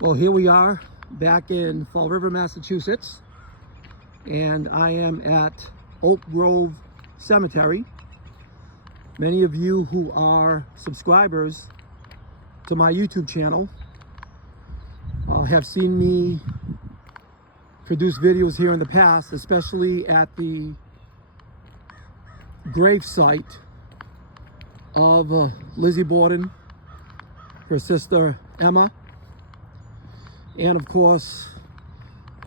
Well, here we are back in Fall River, Massachusetts, and I am at Oak Grove Cemetery. Many of you who are subscribers to my YouTube channel have seen me produce videos here in the past, especially at the grave site of Lizzie Borden, her sister Emma, and of course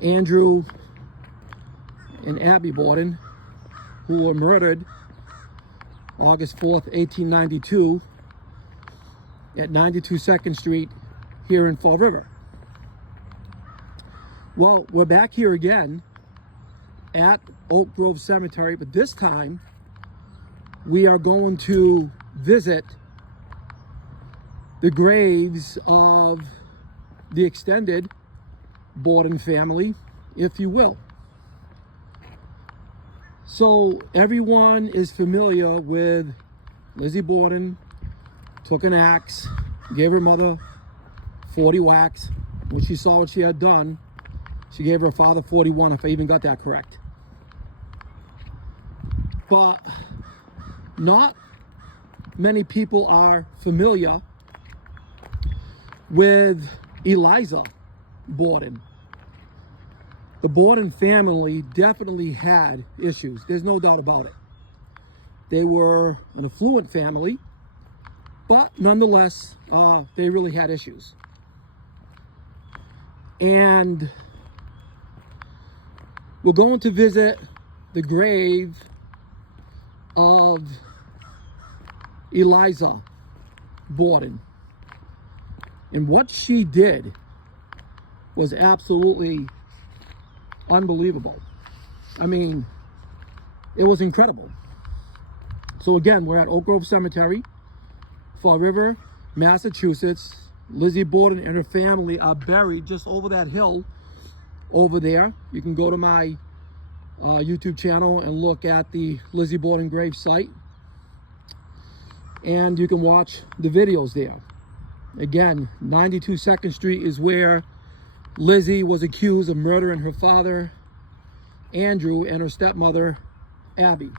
Andrew and Abby Borden, who were murdered August 4th, 1892 at 92 2nd Street here in Fall River. Well, we're back here again at Oak Grove Cemetery, but this time we are going to visit the graves of the extended Borden family, if you will. So everyone is familiar with Lizzie Borden. Took an axe, gave her mother 40 whacks. When she saw what she had done, she gave her father 41, if I even got that correct. But not many people are familiar with Eliza Borden. The Borden family definitely had issues. There's no doubt about it. They were an affluent family, but nonetheless, they really had issues. And we're going to visit the grave of Eliza Borden. And what she did was absolutely unbelievable. I mean, it was incredible. So again, we're at Oak Grove Cemetery, Fall River, Massachusetts. Lizzie Borden and her family are buried just over that hill over there. You can go to my YouTube channel and look at the Lizzie Borden grave site, and you can watch the videos there. Again, 92 2nd Street is where Lizzie was accused of murdering her father, Andrew, and her stepmother, Abby.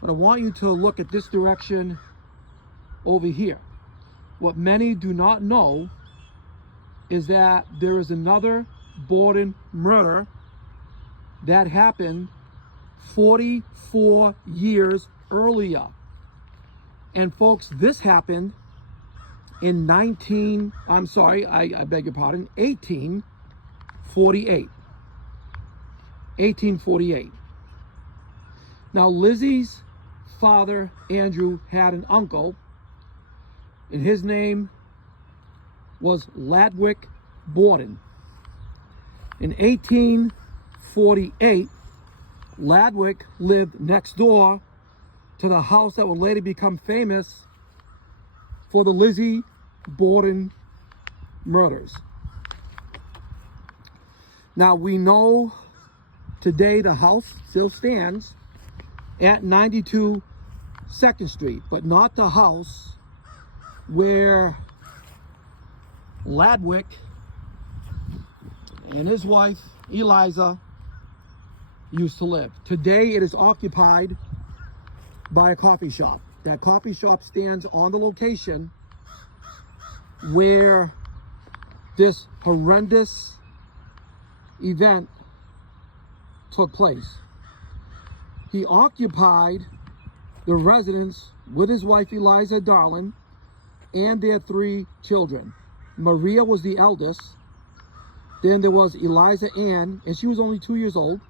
But I want you to look at this direction over here. What many do not know is that there is another Borden murder that happened 44 years earlier. And folks, this happened in 1848. 1848. Now, Lizzie's father, Andrew, had an uncle, and his name was Ladwick Borden. In 1848, Ladwick lived next door to the house that would later become famous for the Lizzie Borden murders. Now, we know today the house still stands at 92 2nd Street, but not the house where Ladwick and his wife, Eliza, used to live. Today, it is occupied by a coffee shop. That coffee shop stands on the location where this horrendous event took place. He occupied the residence with his wife, Eliza Borden, and their 3 children. Maria was the eldest. Then there was Eliza Ann, and she was only 2 years old.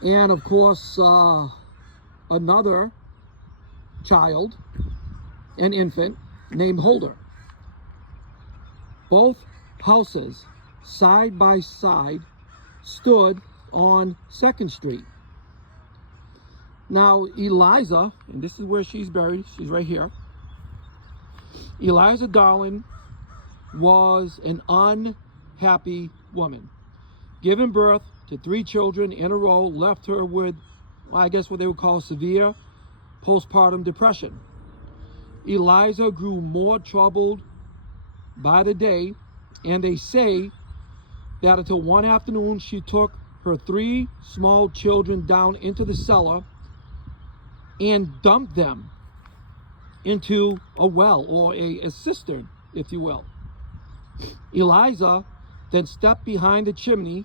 And of course, another child, an infant, named Holder. Both houses, side by side, stood on 2nd Street. Now, Eliza, and this is where she's buried, she's right here. Eliza Borden was an unhappy woman. Giving birth to 3 children in a row left her with, well, I guess what they would call severe postpartum depression. Eliza grew more troubled by the day, and they say that until one afternoon she took her 3 small children down into the cellar and dumped them into a well, or a cistern, if you will. Eliza then stepped behind the chimney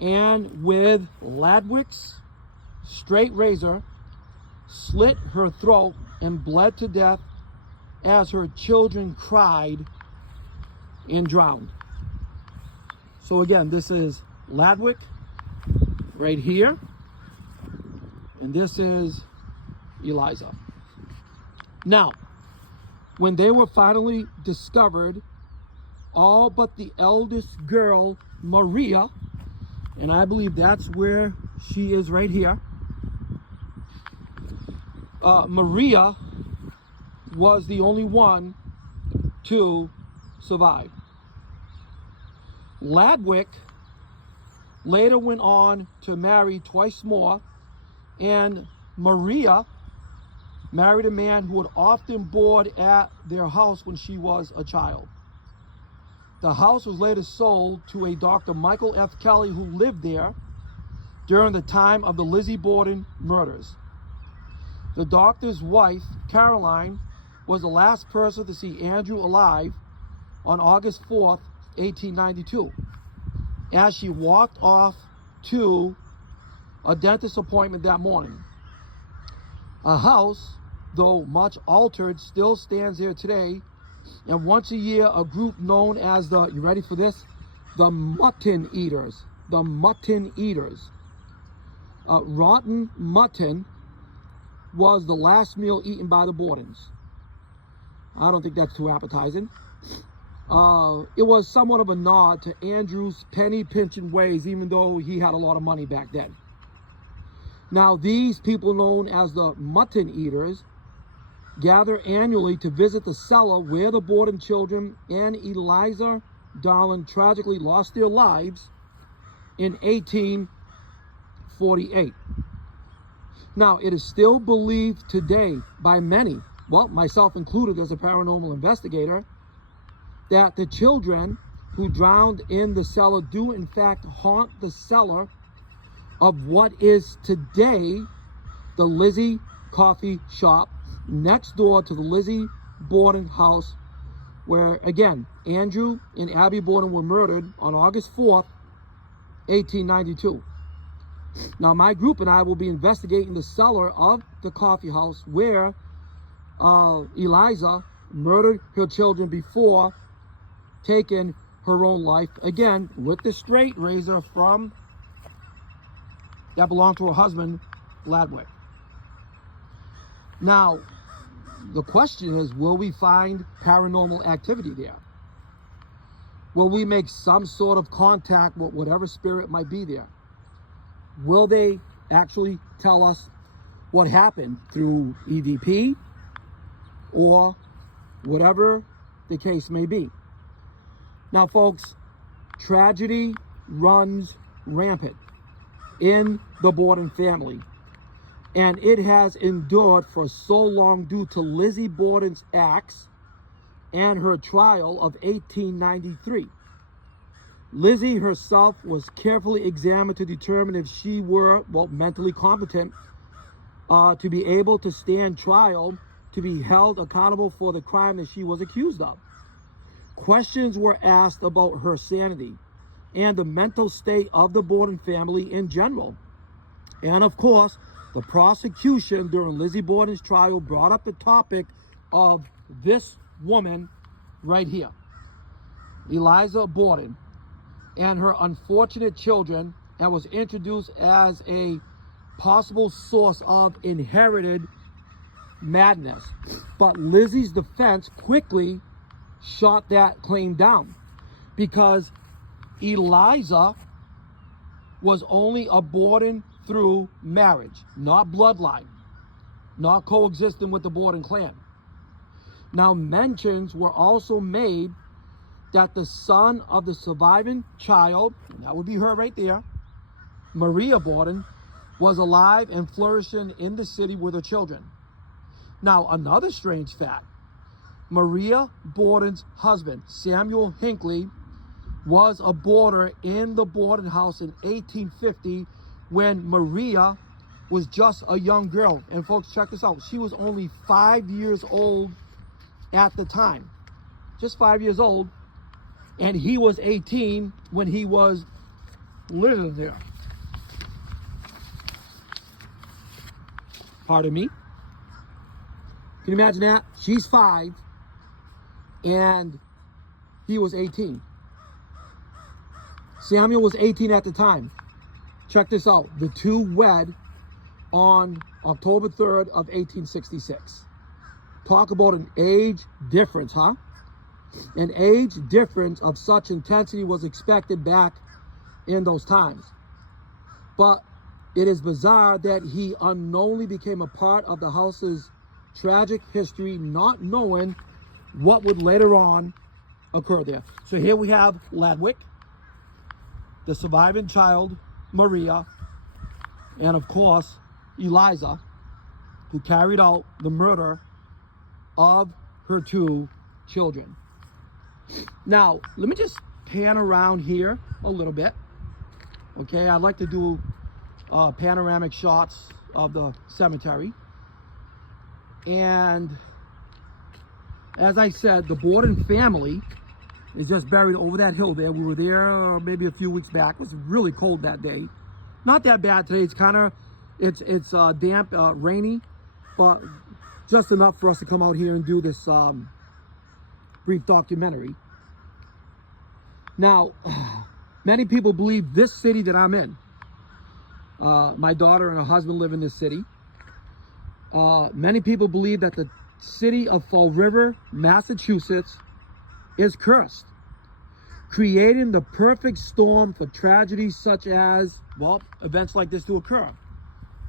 and with Ladwick's straight razor slit her throat and bled to death as her children cried and drowned. So again, this is Ladwick right here, and this is Eliza. Now, when they were finally discovered, all but the eldest girl, Maria, and I believe that's where she is right here. Maria was the only one to survive. Ladwick later went on to marry twice more, and Maria married a man who would often board at their house when she was a child. The house was later sold to a Dr. Michael F. Kelly, who lived there during the time of the Lizzie Borden murders. The doctor's wife, Caroline, was the last person to see Andrew alive on August 4th, 1892, as she walked off to a dentist appointment that morning. A house, though much altered, still stands there today, and once a year a group known as the, you ready for this? The Mutton Eaters. The Mutton Eaters. Rotten mutton was the last meal eaten by the Bordens. I don't think that's too appetizing. It was somewhat of a nod to Andrew's penny pinching ways, even though he had a lot of money back then. Now, these people known as the Mutton Eaters gather annually to visit the cellar where the Borden children and Eliza Darling tragically lost their lives in 1848. Now, it is still believed today by many, well, myself included as a paranormal investigator, that the children who drowned in the cellar do in fact haunt the cellar of what is today the Lizzie Coffee Shop next door to the Lizzie Borden house, where again Andrew and Abby Borden were murdered on August 4th, 1892. Now my group and I will be investigating the cellar of the coffee house where Eliza murdered her children before taking her own life, again with the straight razor from that belonged to her husband, Ladwick. Now, the question is, will we find paranormal activity there? Will we make some sort of contact with whatever spirit might be there? Will they actually tell us what happened through EVP or whatever the case may be? Now, folks, tragedy runs rampant in the Borden family, and it has endured for so long due to Lizzie Borden's acts and her trial of 1893. Lizzie herself was carefully examined to determine if she were, well, mentally competent to be able to stand trial, to be held accountable for the crime that she was accused of. Questions were asked about her sanity and the mental state of the Borden family in general. And of course, the prosecution during Lizzie Borden's trial brought up the topic of this woman right here, Eliza Borden, and her unfortunate children, and was introduced as a possible source of inherited madness. But Lizzie's defense quickly shot that claim down, because Eliza was only a Borden through marriage, not bloodline, not coexisting with the Borden clan. Now, mentions were also made that the son of the surviving child, and that would be her right there, Maria Borden, was alive and flourishing in the city with her children. Now, another strange fact, Maria Borden's husband, Samuel Hinckley, was a boarder in the Borden house in 1850 when Maria was just a young girl. And folks, check this out. She was only 5 years old at the time. Just 5 years old. And he was 18 when he was living there. Pardon me. Can you imagine that? She's 5 and he was 18. Samuel was 18 at the time. Check this out. The two wed on October 3rd of 1866. Talk about an age difference, huh? An age difference of such intensity was expected back in those times. But it is bizarre that he unknowingly became a part of the house's tragic history, not knowing what would later on occur there. So here we have Ladwick, the surviving child, Maria, and of course, Eliza, who carried out the murder of her 2 children. Now, let me just pan around here a little bit. Okay, I'd like to do panoramic shots of the cemetery. And as I said, the Borden family is just buried over that hill there. We were there maybe a few weeks back. It was really cold that day. Not that bad today. It's kind of, it's damp, rainy, but just enough for us to come out here and do this brief documentary. Now, many people believe this city that I'm in. My daughter and her husband live in this city. Many people believe that the city of Fall River, Massachusetts, is cursed, creating the perfect storm for tragedies such as, well, events like this to occur.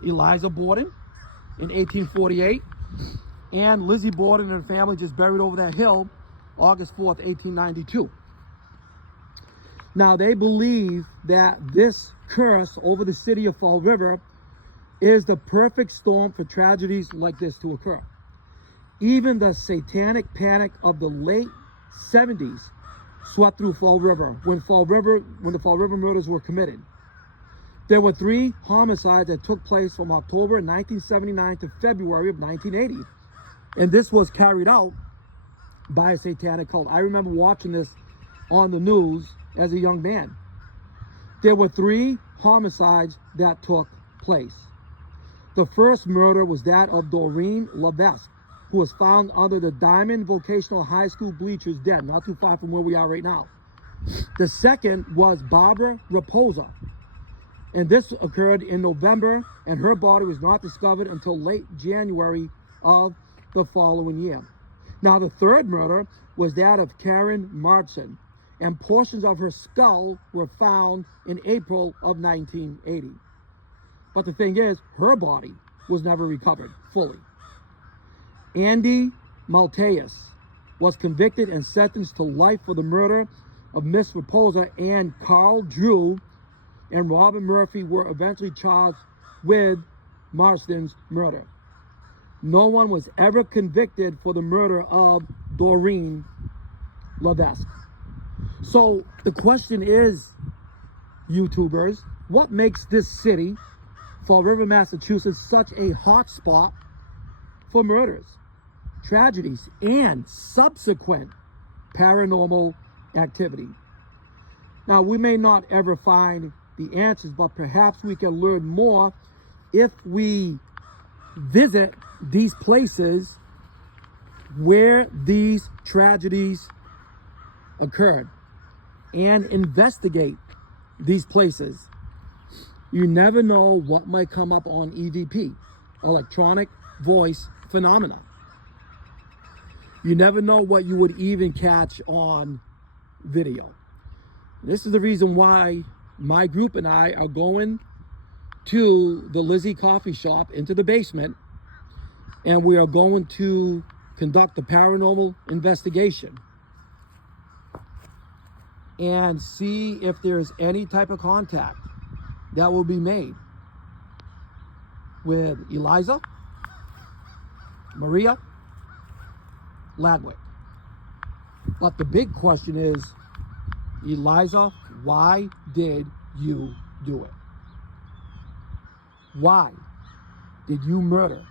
Eliza Borden in 1848, and Lizzie Borden and her family just buried over that hill August 4th, 1892. Now, they believe that this curse over the city of Fall River is the perfect storm for tragedies like this to occur. Even the satanic panic of the late 70s swept through Fall River when the Fall River murders were committed. There were 3 homicides that took place from October 1979 to February of 1980. And this was carried out by a satanic cult. I remember watching this on the news as a young man. There were 3 homicides that took place. The first murder was that of Doreen Levesque, who was found under the Diamond Vocational High School bleachers dead, not too far from where we are right now. The second was Barbara Raposa, and this occurred in November, and her body was not discovered until late January of the following year. Now, the third murder was that of Karen Marchson, and portions of her skull were found in April of 1980. But the thing is, her body was never recovered fully. Andy Malteus was convicted and sentenced to life for the murder of Miss Raposa, and Carl Drew and Robin Murphy were eventually charged with Marston's murder. No one was ever convicted for the murder of Doreen Levesque. So the question is, YouTubers, what makes this city, Fall River, Massachusetts, such a hot spot for murders, tragedies, and subsequent paranormal activity? Now, we may not ever find the answers, but perhaps we can learn more if we visit these places where these tragedies occurred and investigate these places. You never know what might come up on EVP, electronic voice phenomena. You never know what you would even catch on video. This is the reason why my group and I are going to the Lizzie coffee shop into the basement, and we are going to conduct a paranormal investigation and see if there's any type of contact that will be made with Eliza, Maria, Ladwick. But the big question is, Eliza, why did you do it? Why did you murder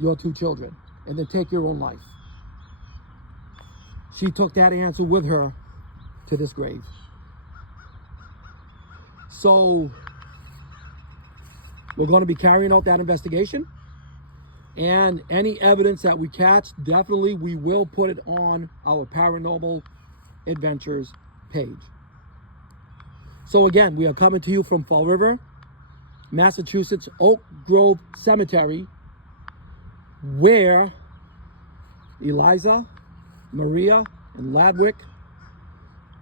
your 2 children and then take your own life? She took that answer with her to this grave. So we're going to be carrying out that investigation, and any evidence that we catch, definitely we will put it on our Paranormal Adventures page. So again, we are coming to you from Fall River, Massachusetts, Oak Grove Cemetery, where Eliza, Maria, and Ladwick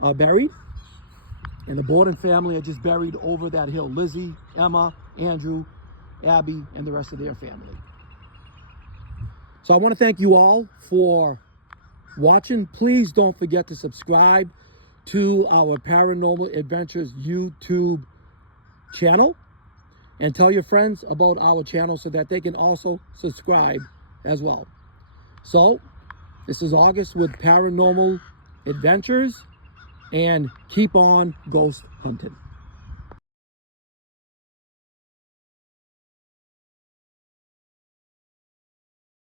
are buried, and the Borden family are just buried over that hill. Lizzie, Emma, Andrew, Abby, and the rest of their family. So I want to thank you all for watching. Please don't forget to subscribe to our Paranormal Adventures YouTube channel, and tell your friends about our channel so that they can also subscribe as well. So this is August with Paranormal Adventures, and keep on ghost hunting.